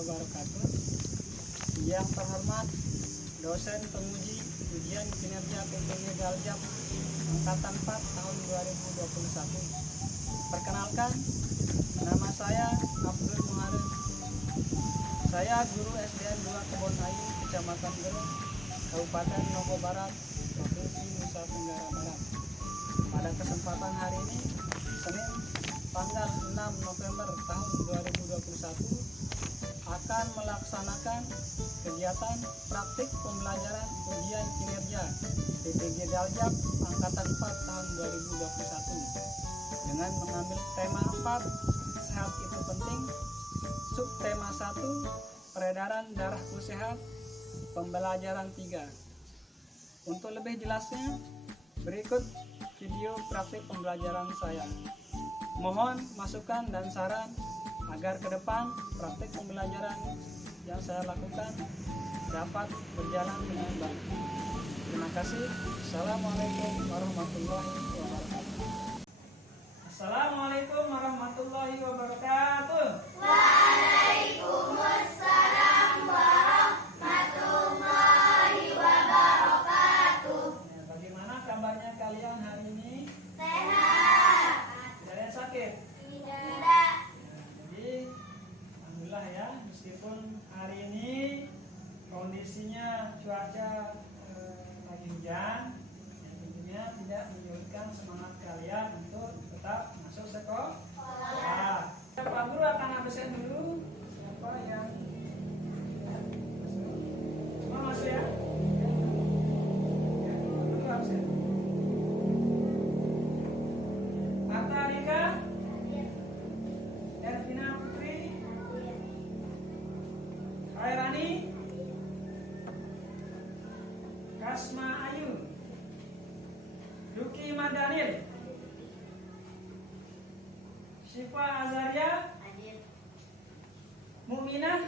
wabarakatuh. Yang terhormat dosen penguji ujian kinerja PPG Daljab Angkatan 4 tahun 2021. Perkenalkan, nama saya Abdul Muharrem. Saya guru SDN 2 Kebon Ayu, Kecamatan Gerung, Kabupaten Lombok Barat, Provinsi Nusa Tenggara Barat. Pada kesempatan hari ini, Senin tanggal 6 November tahun 2021, akan melaksanakan kegiatan praktik pembelajaran ujian kinerja PPG Daljab Angkatan 4 tahun 2021 dengan mengambil tema 4, sehat itu penting, subtema 1, peredaran darahku sehat, pembelajaran 3. Untuk lebih jelasnya, berikut video praktik pembelajaran saya. Mohon masukan dan saran agar ke depan praktik pembelajaran yang saya lakukan dapat berjalan dengan baik. Terima kasih. Assalamualaikum warahmatullahi wabarakatuh. Assalamualaikum warahmatullahi wabarakatuh. Waalaikumsalam warahmatullahi wabarakatuh. Bagaimana kabarnya kalian hari ini? Sehat. Tidak ada yang sakit? Tidak. Jadi alhamdulillah ya, meskipun hari ini kondisinya cuaca lagi hujan, yang tentunya tidak menyurutkan semangat kalian untuk tetap masuk sekolah. Pak Guru akan absen dulu. Siapa yang masuk? Semua masuk ya? Ya, Guru absen. Arta Rika, Ervina Putri, Khairani, Kasma Ayu, Duki Madanil, Syifa Azaria, Mu'minah,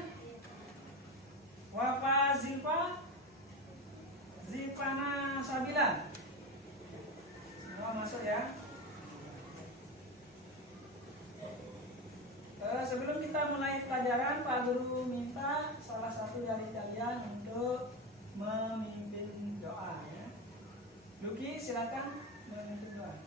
Wafa Zilfa, Zifana Sabila. Semua masuk ya. Sebelum kita mulai pelajaran, Pak Guru minta salah satu dari kalian untuk memimpin doa ya. Luki, silakan memimpin doa.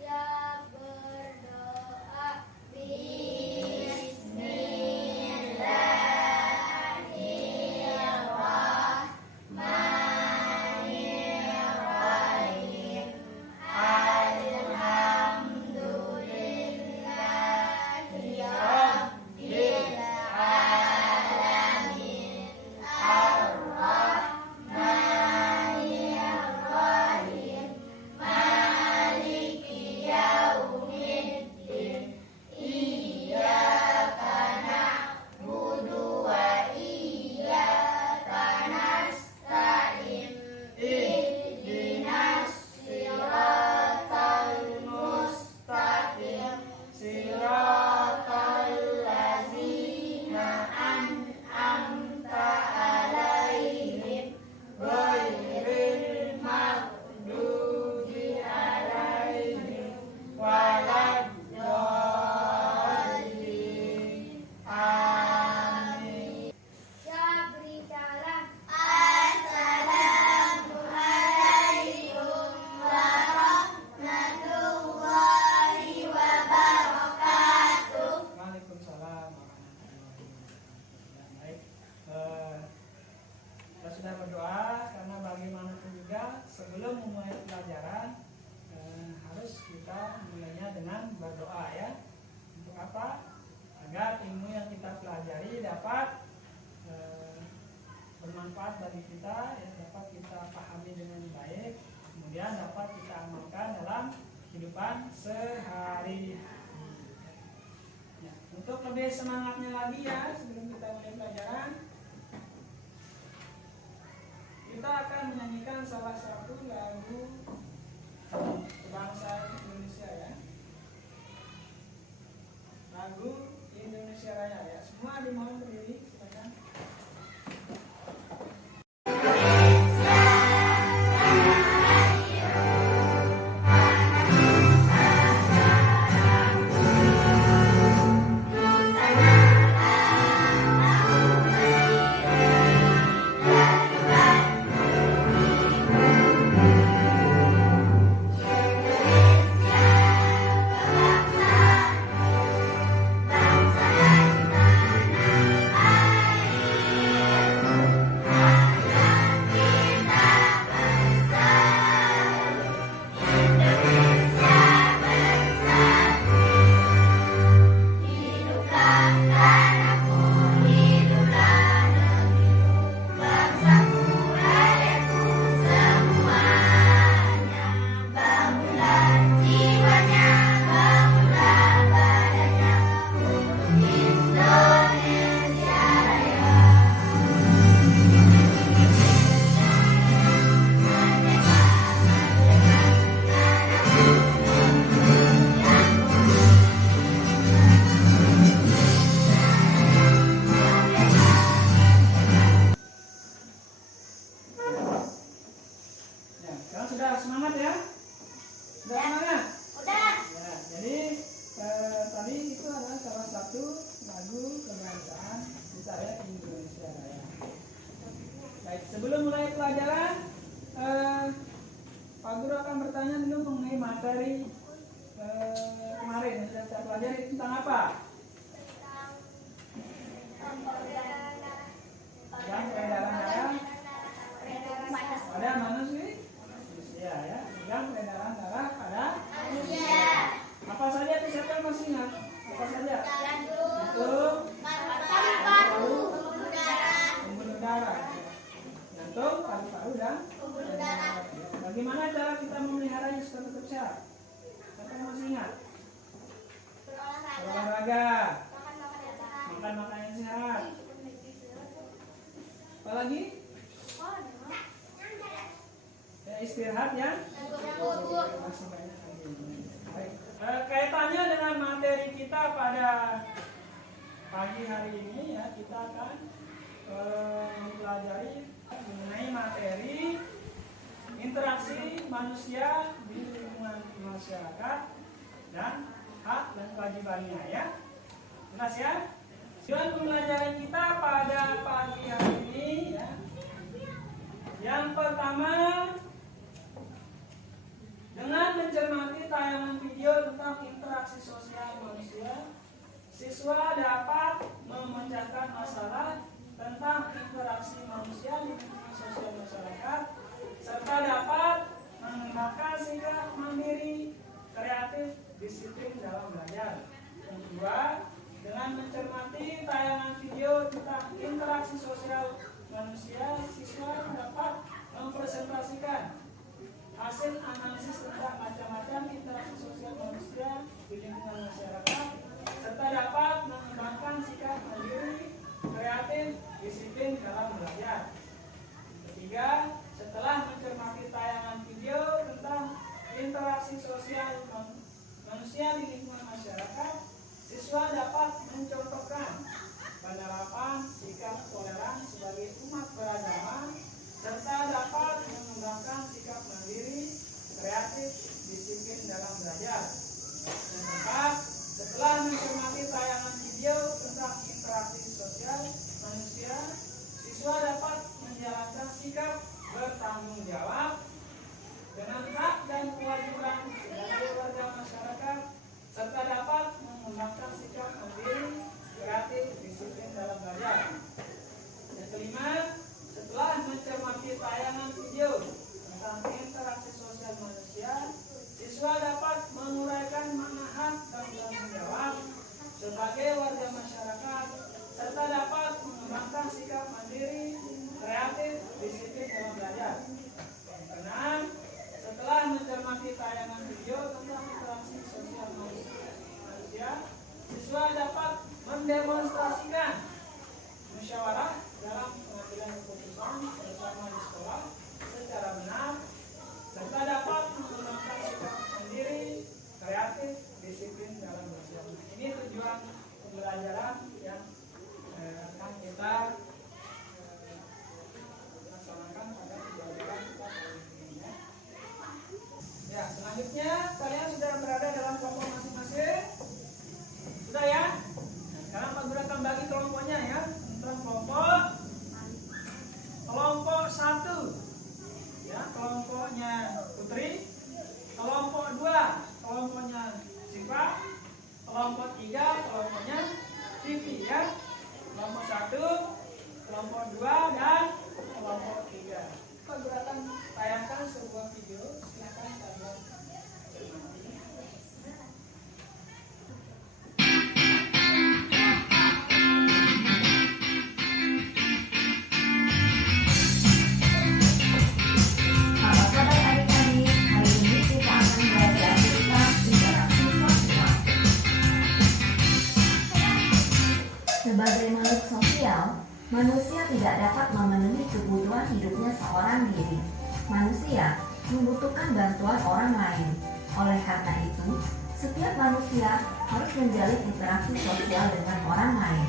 Ya, berdoa. Bismillahirrahmanirrahim. Alhamdulillahi rabbil alamin. Ar-Rahmanir-Rahim. Maliki yaumiddin. Iyyaka na'budu wa iyyaka nasta'in. Ihdinas siratal mustaqim. Siratal ladzina an'amta 'alaihim ghairil maghdubi 'alaihim waladdallin. Amin. Ya, beritalah. Assalamualaikum warahmatullahi wabarakatuh. Waalaikumsalam warahmatullahi wabarakatuh. Baik, kita sudah berdoa karena bagaimanapun juga sebelum memulai pelajaran harus kita mulainya dengan berdoa ya. Untuk apa? Agar ilmu yang kita pelajari dapat bermanfaat bagi kita, ya, dapat kita pahami dengan baik, kemudian dapat kita amalkan dalam kehidupan sehari-hari. Ya, untuk lebih semangatnya lagi ya, sebelum kita mulai pelajaran, kita akan menyanyikan salah satu lagu kebangsaan Indonesia ya. Lagu Indonesia Raya ya. Semua dimohon berdiri, silakan. Nusantara semangat ya? Udah semangat? Udah. Ya, jadi tadi itu adalah salah satu lagu kebangsaan kita ya, Indonesia Raya. Baik, sebelum mulai pelajaran, Pak Guru akan bertanya dulu mengenai materi kemarin yang sudah kita pelajari tentang apa? Yang peredaran darah pada manusia, ya. Yang peredaran darah pada Manusia. apa saja itu, siapa yang masih ingat? Apa saja? Jantung, Itu paru-paru, pembuluh darah. pembuluh darah. Jantung, paru-paru dan Pembuluh darah. bagaimana cara kita memeliharanya supaya tetap sehat? Siapa yang masih ingat? Berolahraga. Olahraga, Makan makan yang sehat. makan makanan yang sehat. Apalagi? Ya, istirahat ya. Bubur. Masih banyak lagi. Baik. Kaitannya dengan materi kita pada pagi hari ini ya, kita akan mempelajari mengenai materi interaksi manusia di lingkungan masyarakat dan hak dan kewajibannya ya. Jelas ya? Tujuan pembelajaran kita pada pagi hari ini ya. Yang pertama, dengan mencermati tayangan video tentang interaksi sosial manusia, siswa dapat memecahkan masalah tentang interaksi manusia di lingkungan sosial masyarakat, serta dapat mengembangkan sikap mandiri, kreatif, disiplin dalam belajar. Yang kedua, dengan mencermati tayangan video tentang interaksi sosial manusia, siswa dapat mempresentasikan hasil analisis tentang macam-macam interaksi sosial manusia di lingkungan masyarakat, serta dapat mengembangkan sikap mandiri, kreatif, disiplin dalam belajar. Ketiga, setelah mencermati tayangan video tentang interaksi sosial manusia di lingkungan masyarakat, siswa dapat mencontohkan penerapan sikap toleran sebagai umat beragama, serta dapat mengembangkan sikap mandiri, kreatif, disiplin dalam belajar. Dan keempat, setelah mencermati tayangan video tentang interaksi sosial manusia, siswa dapat menjalankan sikap bertanggung jawab dengan hak dan kewajiban sebagai warga masyarakat, serta dapat mengembangkan sikap mandiri, kreatif, disiplin dalam belajar. Yang kelima, setelah mencermati tayangan video tentang interaksi sosial manusia, siswa dapat menguraikan makna hak dan tanggung jawab sebagai warga masyarakat, serta dapat mengembangkan sikap mandiri, kreatif, disiplin dalam belajar. Yang keenam, setelah mencermati tayangan video tentang interaksi sosial manusia, siswa dapat mendemonstrasikan musyawarah dalam pengambilan keputusan bersama di sekolah secara benar, serta dapat mengembangkan sikap mandiri, kreatif, disiplin dalam belajar. Ini tujuan pembelajaran yang akan kita laksanakan pada pembelajaran kita kali ini ya. Ya, selanjutnya kalian sudah berada dalam kelompok masing-masing. Sudah ya? Nah, sekarang Pak Guru akan bagi kelompoknya ya. Tentang kelompok 1 ya, kelompoknya Putri, kelompok 2 kelompoknya Siva, kelompok 3 kelompoknya Vivi ya. Kelompok 1, kelompok 2 dan kelompok 3. Pak Guru akan tayangkan sebuah video, silakan kalian cermati. Apa kabar adik-adik? Hari ini kita akan belajar tentang interaksi sosial. Sebagai makhluk sosial, manusia tidak dapat memenuhi kebutuhan hidupnya seorang diri. Manusia membutuhkan bantuan orang lain. Oleh karena itu, setiap manusia harus menjalin interaksi sosial dengan orang lain.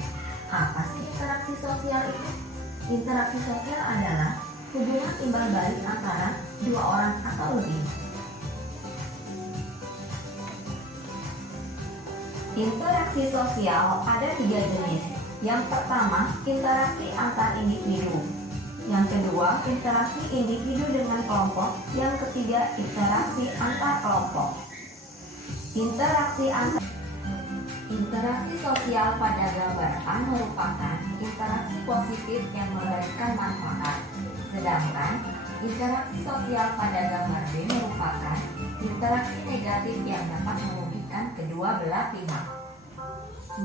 Apa sih interaksi sosial itu? Interaksi sosial adalah hubungan timbal balik antara dua orang atau lebih. Interaksi sosial ada 3 jenis. Yang pertama, interaksi antar individu. Yang kedua, interaksi individu dengan kelompok. Yang ketiga, interaksi antar kelompok. Interaksi sosial pada gambar A merupakan interaksi positif yang memberikan manfaat. Sedangkan interaksi sosial pada gambar B merupakan interaksi negatif yang dapat merugikan kedua belah pihak.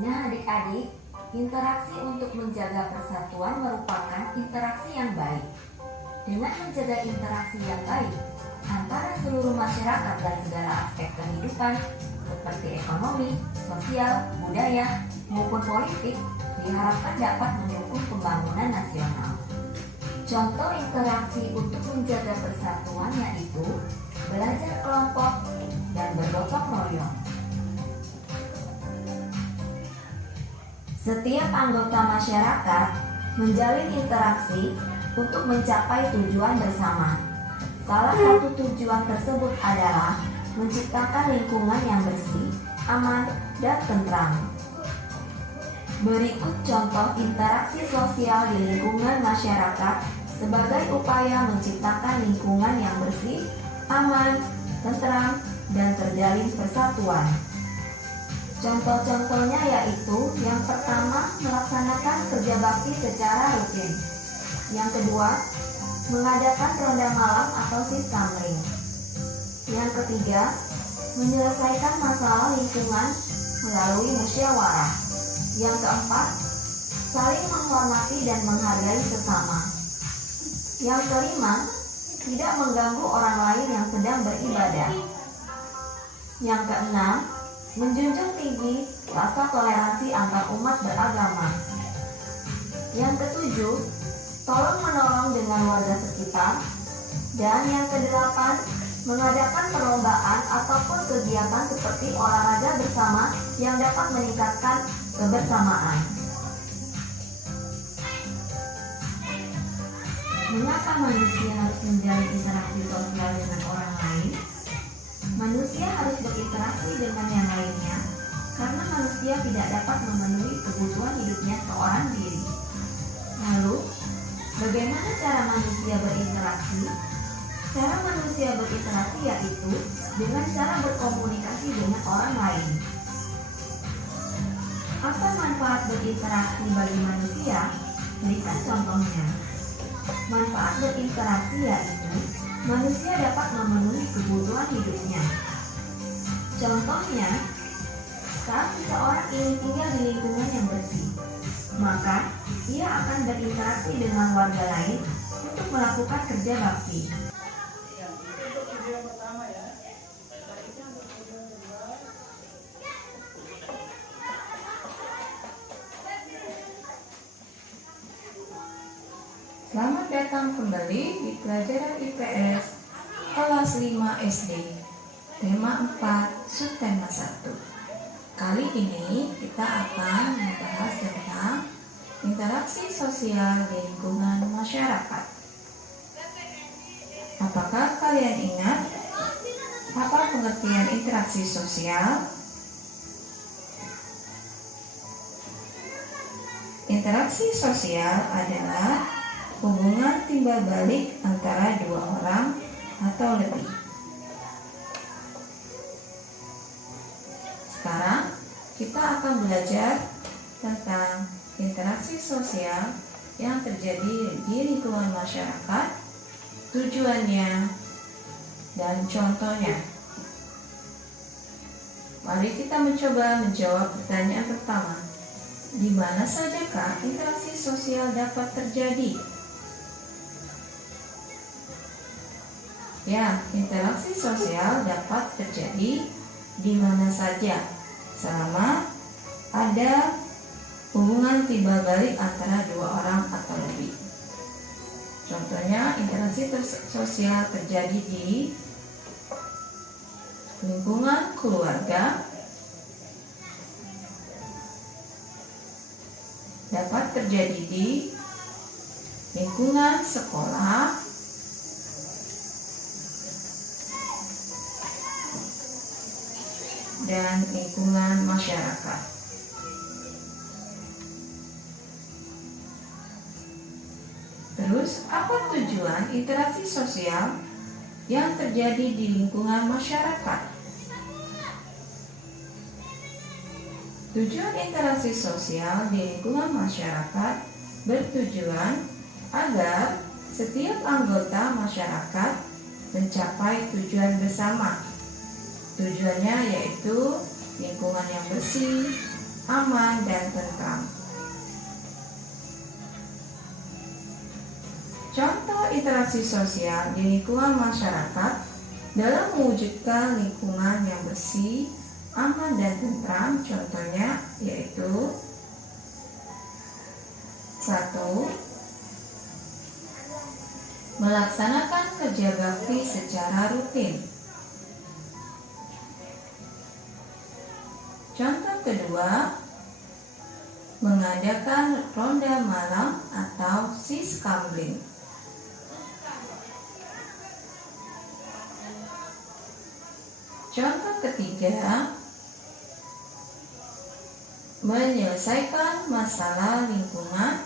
Nah adik-adik, interaksi untuk menjaga persatuan merupakan interaksi yang baik. Dengan menjaga interaksi yang baik antara seluruh masyarakat dan segala aspek kehidupan seperti ekonomi, sosial, budaya, maupun politik diharapkan dapat mendukung pembangunan nasional. Contoh interaksi untuk menjaga persatuan yaitu belajar kelompok dan bergotong royong. Setiap anggota masyarakat menjalin interaksi untuk mencapai tujuan bersama. Salah satu tujuan tersebut adalah menciptakan lingkungan yang bersih, aman, dan tentram. Berikut contoh interaksi sosial di lingkungan masyarakat sebagai upaya menciptakan lingkungan yang bersih, aman, tentram, dan terjalin persatuan. Contoh-contohnya yaitu yang pertama, melaksanakan kerja bakti secara rutin. Yang kedua, mengadakan ronda malam atau siskamling. Yang ketiga, menyelesaikan masalah lingkungan melalui musyawarah. Yang keempat, saling menghormati dan menghargai sesama. Yang kelima, tidak mengganggu orang lain yang sedang beribadah. Yang keenam, menjunjung tinggi rasa toleransi antar umat beragama. Yang ketujuh, tolong menolong dengan warga sekitar. Dan yang kedelapan, mengadakan perlombaan ataupun kegiatan seperti olahraga bersama yang dapat meningkatkan kebersamaan. Mengapa manusia harus menjalin interaksi sosial dengan orang lain? Manusia harus berinteraksi dengan yang lainnya karena manusia tidak dapat memenuhi kebutuhan hidupnya seorang diri. Lalu, bagaimana cara manusia berinteraksi? Cara manusia berinteraksi yaitu dengan cara berkomunikasi dengan orang lain. Apa manfaat berinteraksi bagi manusia? Berikan contohnya. Manfaat berinteraksi yaitu manusia dapat memenuhi kebutuhan hidupnya. Contohnya, saat seseorang ingin tinggal di lingkungan yang bersih, maka ia akan berinteraksi dengan warga lain untuk melakukan kerja bakti. Ya, itu untuk video yang pertama ya. Selanjutnya untuk video yang kedua. Selamat datang kembali di pelajaran IPS kelas 5 SD, tema 4, subtema 1. Kali ini kita akan membahas tentang interaksi sosial di lingkungan masyarakat. Apakah kalian ingat apa pengertian interaksi sosial? Interaksi sosial adalah hubungan timbal balik antara dua orang atau lebih. Sekarang kita akan belajar tentang interaksi sosial yang terjadi di lingkungan masyarakat, tujuannya, dan contohnya. Mari kita mencoba menjawab pertanyaan pertama. Di mana sajakah interaksi sosial dapat terjadi? Ya, interaksi sosial dapat terjadi di mana saja selama ada hubungan timbal balik antara dua orang atau lebih. Contohnya, interaksi sosial terjadi di lingkungan keluarga, dapat terjadi di lingkungan sekolah, dan lingkungan masyarakat. Terus, apa tujuan interaksi sosial yang terjadi di lingkungan masyarakat? Tujuan interaksi sosial di lingkungan masyarakat bertujuan agar setiap anggota masyarakat mencapai tujuan bersama. Tujuannya yaitu lingkungan yang bersih, aman, dan tentram. Contoh interaksi sosial di lingkungan masyarakat dalam mewujudkan lingkungan yang bersih, aman, dan tentram, contohnya yaitu 1. Melaksanakan kerja bakti secara rutin. Contoh kedua, mengadakan ronda malam atau siskambling. Contoh ketiga, menyelesaikan masalah lingkungan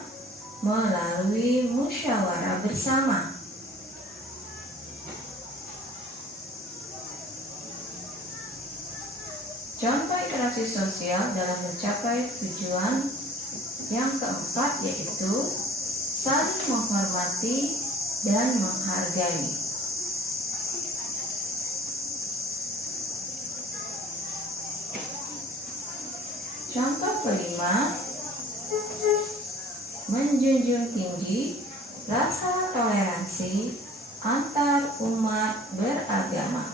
melalui musyawarah bersama. Contoh interaksi sosial dalam mencapai tujuan yang keempat yaitu saling menghormati dan menghargai. Contoh kelima, menjunjung tinggi rasa toleransi antar umat beragama.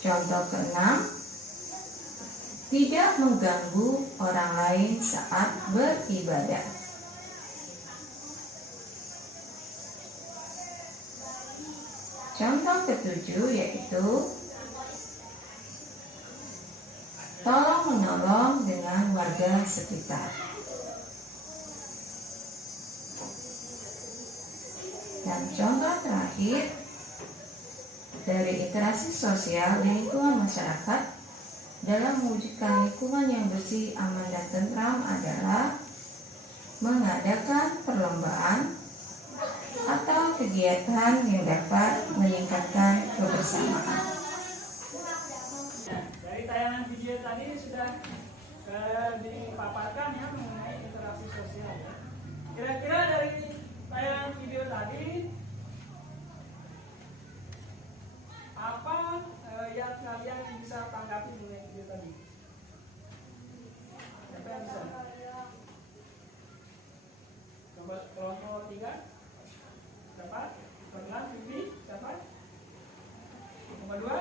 Contoh keenam, tidak mengganggu orang lain saat beribadah. Contoh ketujuh yaitu tolong menolong dengan warga sekitar. Dan contoh terakhir dari interaksi sosial di lingkungan masyarakat dalam mewujudkan lingkungan yang bersih, aman, dan tentram adalah mengadakan perlombaan atau kegiatan yang dapat meningkatkan kebersamaan. Dari tayangan video tadi sudah dipaparkan ya mengenai interaksi sosial. Kira-kira dari tayangan video tadi apa yang kalian bisa tanggapi mengenai video tadi? Siapa yang bisa? Kelompok 3? Siapa? Kebetulan Vivi? Siapa? Nomor 2?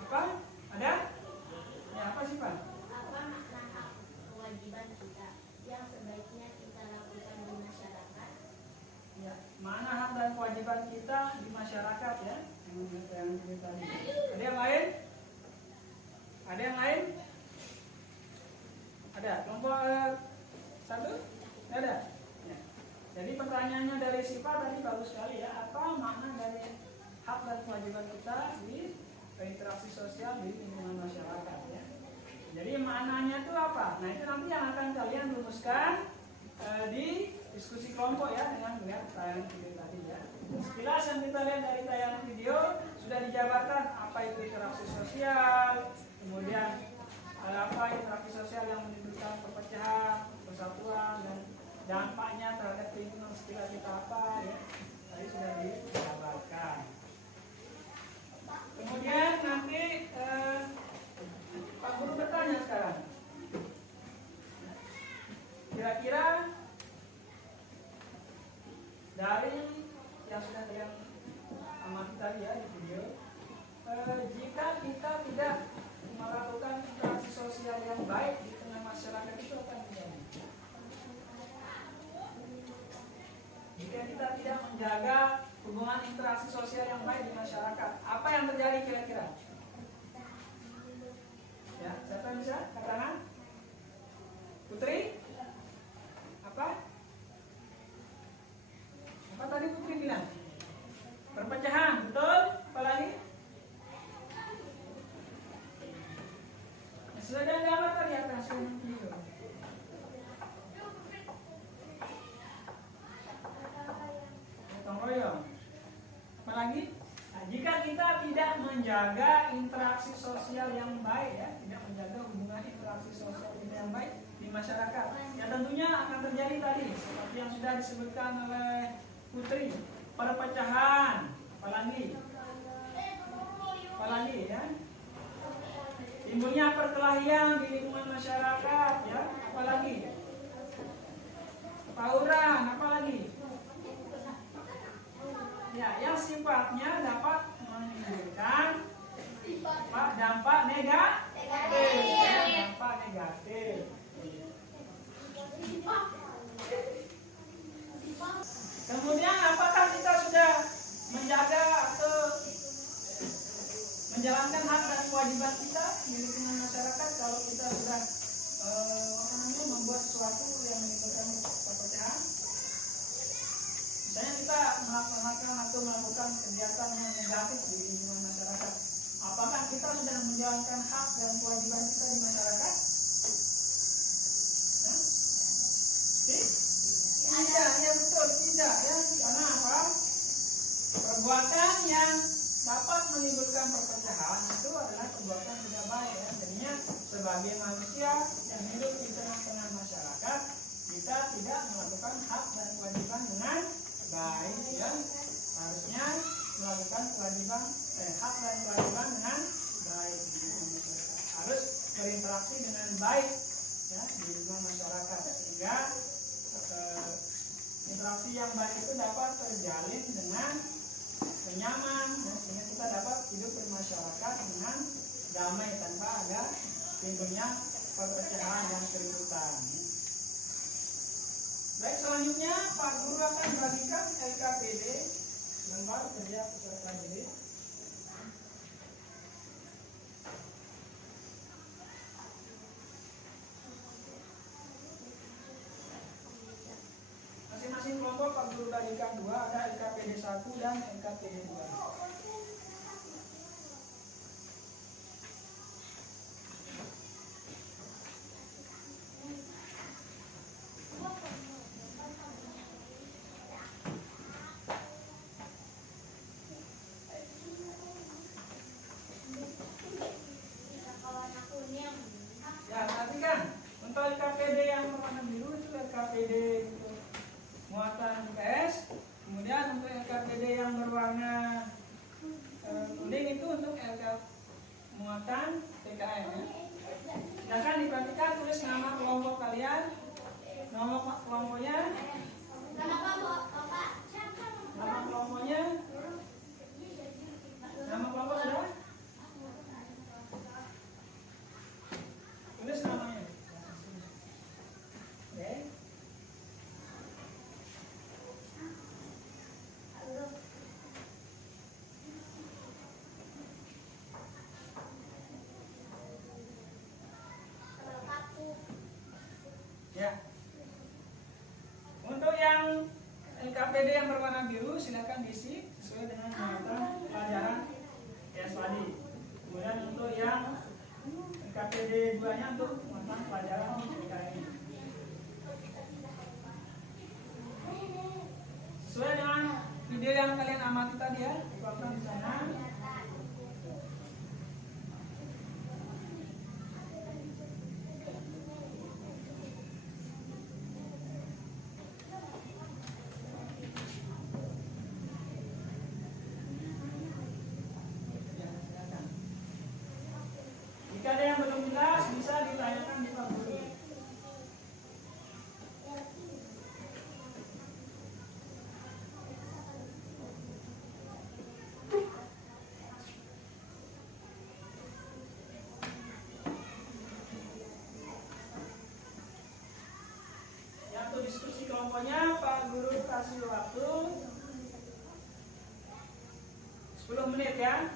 Apa? Ada? Ya, apa sih Pak? Apa makna hak kewajiban kita yang sebaiknya kita lakukan di masyarakat? Ya, mana hak dan kewajiban kita di masyarakat ya? Yang tadi. Ada yang lain? Ada yang lain? Ada. Kelompok 1? Ada. Ya. Jadi pertanyaannya dari Siva tadi bagus sekali ya. Apa makna dari hak dan kewajiban kita di interaksi sosial di lingkungan masyarakat ya? Jadi maknanya itu apa? Nah itu nanti yang akan kalian rumuskan di diskusi kelompok ya dengan melihat tayangan video tadi ya. Sekilas yang kita lihat dari tayangan video sudah dijabarkan apa itu interaksi sosial, kemudian apa interaksi sosial yang menimbulkan perpecahan, persatuan, dan dampaknya terhadap lingkungan sekitar kita apa ya. Tadi sudah dijabarkan. Kemudian nanti Pak Guru bertanya sekarang. Kira-kira dari yang sudah kalian amati tadi ya di video, jika kita tidak melakukan interaksi sosial yang baik di tengah masyarakat itu akan terjadi. Jika kita tidak menjaga hubungan interaksi sosial yang baik di masyarakat, apa yang terjadi kira-kira? Ya, siapa yang bisa katakan? Sudah ada gambar tadi atas video. Gotong royong. Apalagi? Nah, jika kita tidak menjaga interaksi sosial yang baik, ya, tidak menjaga hubungan interaksi sosial kita yang baik di masyarakat, ya tentunya akan terjadi tadi seperti yang sudah disebutkan oleh Putri, perpecahan, apalagi ya, timbulnya perkelahian di lingkungan masyarakat, ya, apalagi tawuran, apalagi ya, yang sifatnya dapat menimbulkan dampak negatif, ya, dampak negatif. Kemudian apakah kita sudah menjaga atau menjalankan hak dan kewajiban kita di lingkungan masyarakat kalau kita sudah membuat sesuatu yang menimbulkan perpecahan? Misalnya kita melaksanakan atau melakukan kegiatan yang negatif di lingkungan masyarakat, apakah kita sudah menjalankan hak dan kewajiban kita di masyarakat? Tidak, ya betul, tidak, ya. Karena apa? Perbuatan yang dapat menimbulkan perpecahan itu adalah perbuatan tidak baik, ya. Jadinya sebagai manusia yang hidup di tengah-tengah masyarakat, kita tidak melakukan hak dan kewajiban dengan baik, ya. Harusnya melakukan hak dan kewajiban dengan baik. Harus berinteraksi dengan baik, ya, di lingkungan masyarakat, sehingga interaksi yang baik itu dapat terjalin dengan nyaman, ya, sehingga kita dapat hidup bermasyarakat dengan damai tanpa ada timbulnya perpecahan dan keributan. Baik, selanjutnya Pak Guru akan membagikan LKPD lembar kerja peserta didik. Masing-masing kelompok Pak Guru bagikan 2, ada LKPD 1 dan LKPD 2. Ya, perhatikan untuk LKPD yang berwarna biru itu LKPD muatan IPS, kemudian untuk LKPD yang berwarna kuning itu untuk LK muatan PKN, ya. Silakan diperhatikan, tulis nama kelompok kalian, nama kelompoknya, nama kelompoknya, nama kelompok sudah, tulis namanya. Oke. Ya. Untuk yang LKPD yang berwarna biru silakan diisi sesuai dengan mata pelajaran PSWADI. Kemudian untuk yang LKPD 2-nya untuk mata pelajaran PKN. Sesuai dengan video yang kalian amati tadi, ya, dikeluarkan di sana. Jika ada yang belum jelas bisa ditanyakan di Pak Guru. Ya, untuk diskusi kelompoknya Pak Guru kasih waktu 10 menit, ya.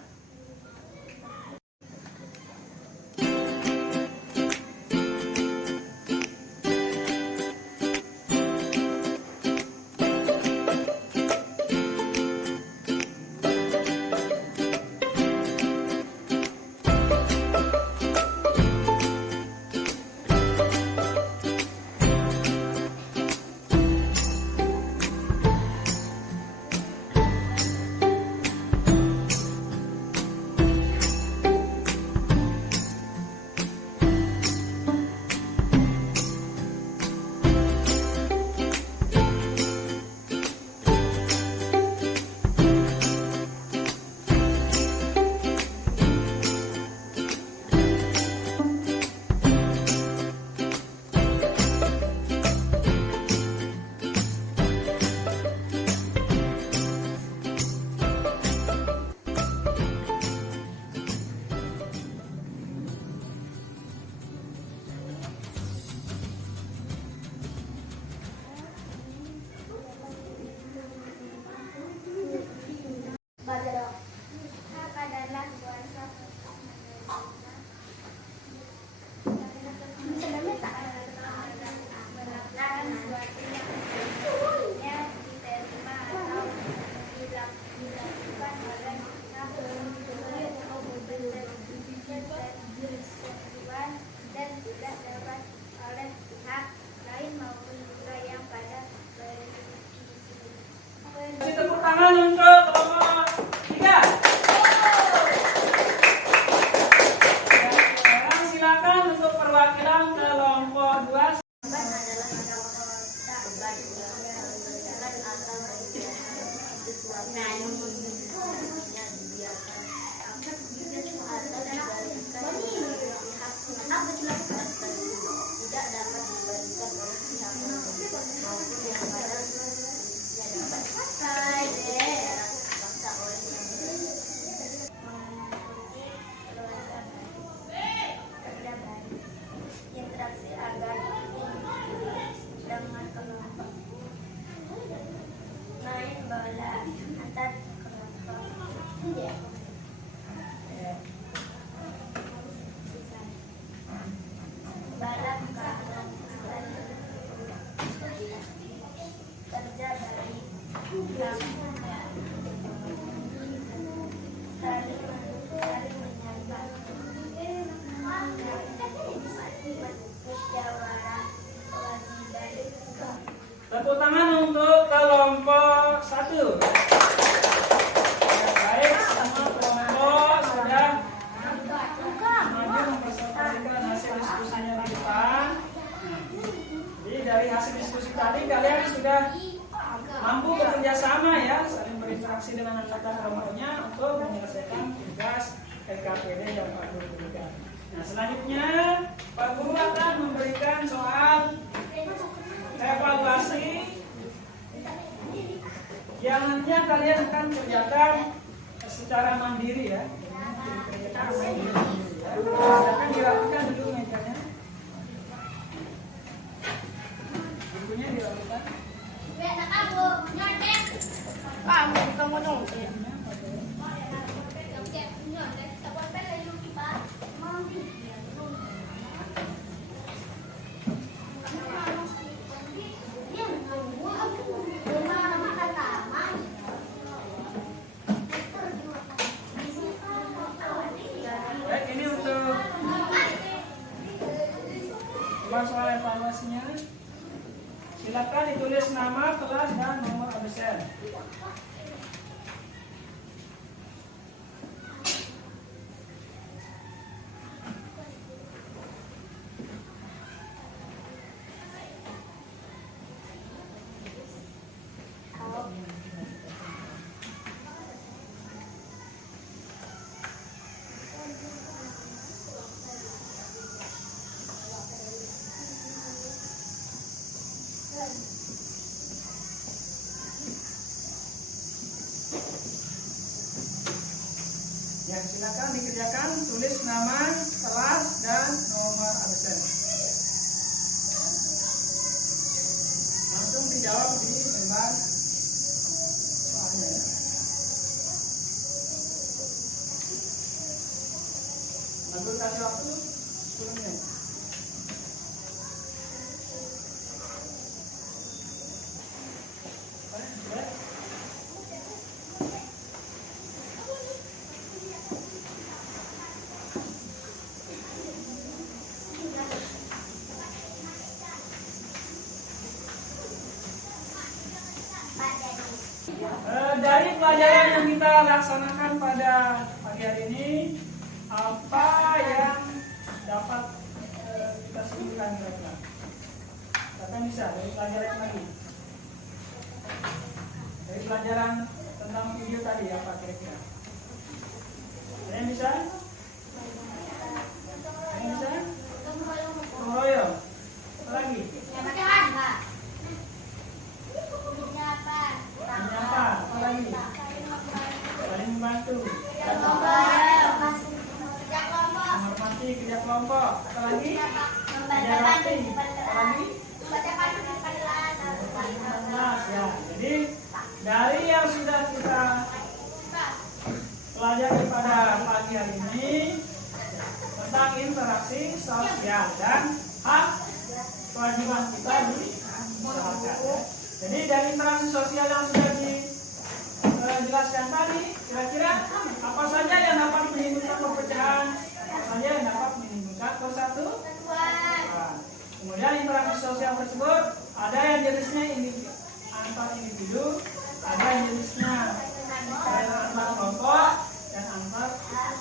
Tepuk tangan untuk kelompok 1. Baik, semua kelompok sudah maju mempresentasikan hasil diskusinya di depan. Jadi dari hasil diskusi tadi kalian sudah mampu bekerja sama ya, saling berinteraksi dengan anggota kelompoknya untuk menyelesaikan tugas PKPD dan Pak Guru berikan. Nah selanjutnya Pak Guru akan memberikan soal evaluasi yang nantinya kalian akan kerjakan secara mandiri ya. Silakan dirapikan dulu mejanya. Bukunya dirapikan. Kamu dong. Baik, ini untuk soal evaluasinya. Silakan ditulis nama, kelas, dan nomor absen. Ya, silakan dikerjakan, tulis nama, kelas, dan nomor absen. Langsung dijawab di lembar soalnya ya. Lalu kasih waktu 10 menit. Dari pelajaran yang kita laksanakan pada pagi hari ini, apa yang dapat kita simpulkan kira-kira? Silakan bisa dari pelajaran tadi. Dari pelajaran tentang video tadi apa kira-kira? Ada yang bisa? Ada yang bisa? Royong. Apa lagi? Menyapa. Apa lagi? Saling membantu. Menghormati kerja kelompok. Apa lagi? Kerja bakti. Apa lagi? Ya. Jadi dari yang sudah kita pelajari pada pagi hari ini tentang interaksi sosial dan hak kewajiban kita di masyarakat. Jadi dari interaksi sosial yang sudah dijelaskan tadi, kira-kira apa saja yang dapat menimbulkan perpecahan, apa saja yang dapat menimbulkan persatuan. Kemudian interaksi sosial tersebut ada yang jenisnya antar individu, ada yang jenisnya antar kelompok, dan antar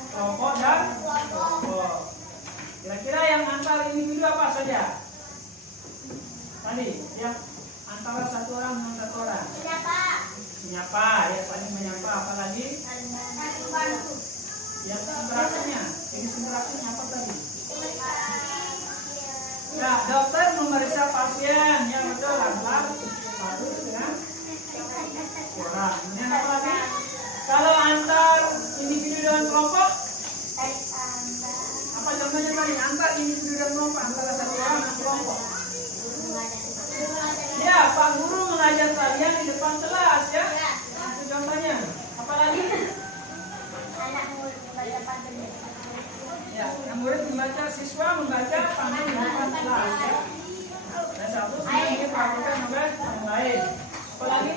kelompok dan kelompok. Kira-kira yang antar individu apa saja? Tadi, yang antara satu orang dengan satu orang. Menyapa, ya saling menyapa. Apalagi yang interaksinya, jenis interaksinya apa tadi? Ya, dokter memeriksa pasien, ya betul, antar satu dengan orang. Kemudian apa lagi? Kalau antar individu dan kelompok, apa contohnya tadi? Antar individu dan kelompok, antara satu orang dan kelompok. Ya, Pak Guru mengajar kalian di depan kelas ya. Itu contohnya. Apalagi? Ya, yang murid membaca, siswa membaca pantun di depan kelas ya. Dan satu sebenarnya perhatikan juga yang lain. Apalagi?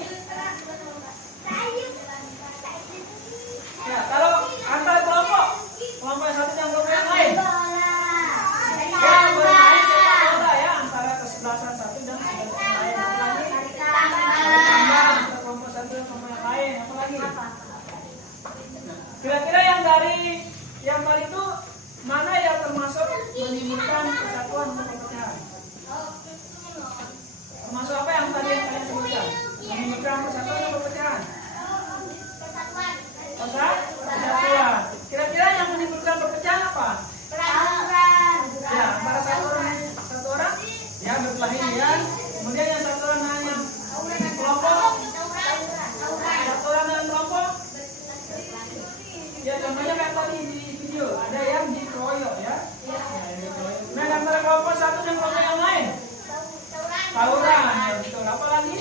tawuran, ya betul. Apa lagi?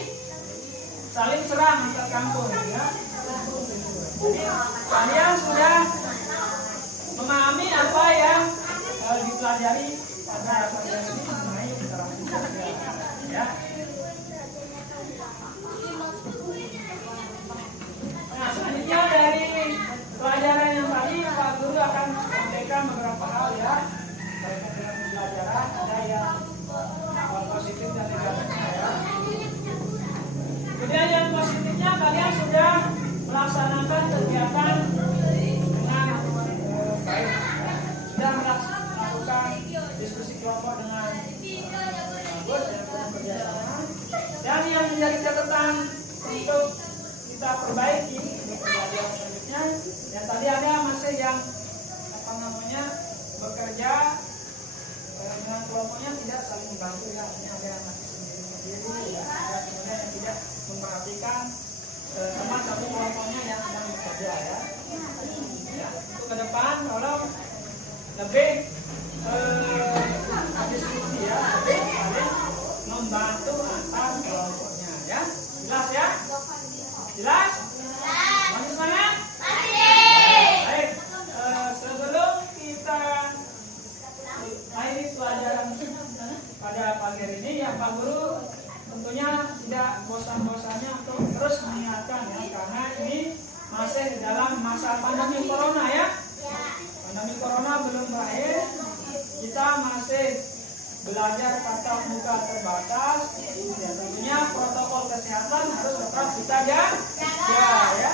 Saling serang antar kampung, ya. Jadi kalian sudah memahami apa yang dipelajari pada pelajaran ini mengenai interaksi sosial, ya. Nah, selanjutnya dari pelajaran yang tadi Pak Guru akan sampaikan beberapa hal, ya. Berkaitan dengan pembelajaran, ada yang positif dan negatifnya, ya. Kemudian yang positifnya, kalian sudah melaksanakan kegiatan dengan baik, sudah melakukan diskusi kelompok dengan bagus dan bekerjasama. Dan yang menjadi catatan untuk kita perbaiki di pembelajaran selanjutnya, yang tadi ada masih yang bekerja dengan kelompoknya tidak saling membantu, ya. Ini ada yang masih sendiri-sendiri, ya. Ada kemudian yang tidak memperhatikan teman satu kelompoknya yang sedang bekerja, ya. Untuk ke depan kalau lebih diskusi, ya, lebih saling membantu antar kelompoknya, ya. Jelas, ya? Jelas? Masih semangat? Baik. Sebelum kita akhiri pelajaran pada pagi hari ini, ya, Pak Guru tentunya tidak bosan-bosannya untuk terus mengingatkan, ya, karena ini masih dalam masa pandemi corona, ya. Pandemi corona belum berakhir, kita masih belajar tatap muka terbatas, ya, tentunya protokol kesehatan harus tetap kita jaga, ya.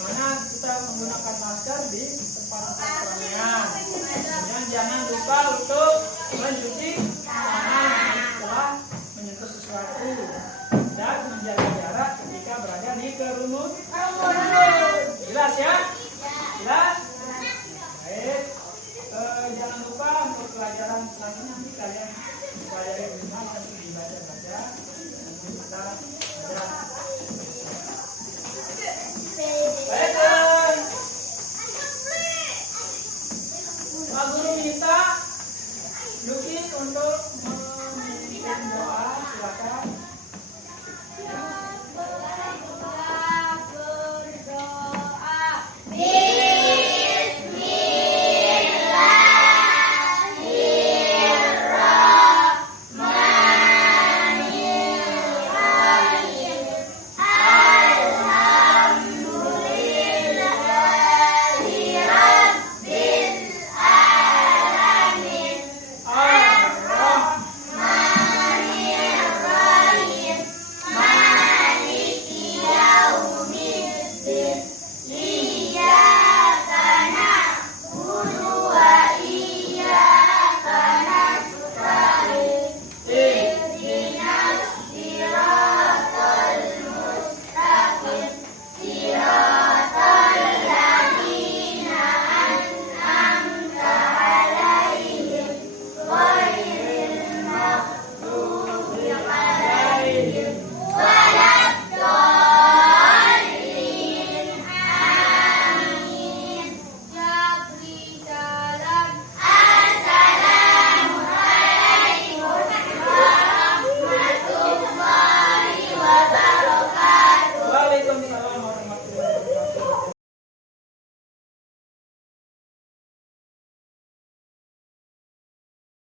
Dimana kita menggunakan masker di tempat-tempat keramaian. Kemudian jangan lupa untuk mencuci tangan setelah menyentuh sesuatu dan menjaga jarak ketika berada di kerumunan. Jelas, ya? Jelas? Baik. Jangan lupa untuk pelajaran selanjutnya nanti kalian pelajari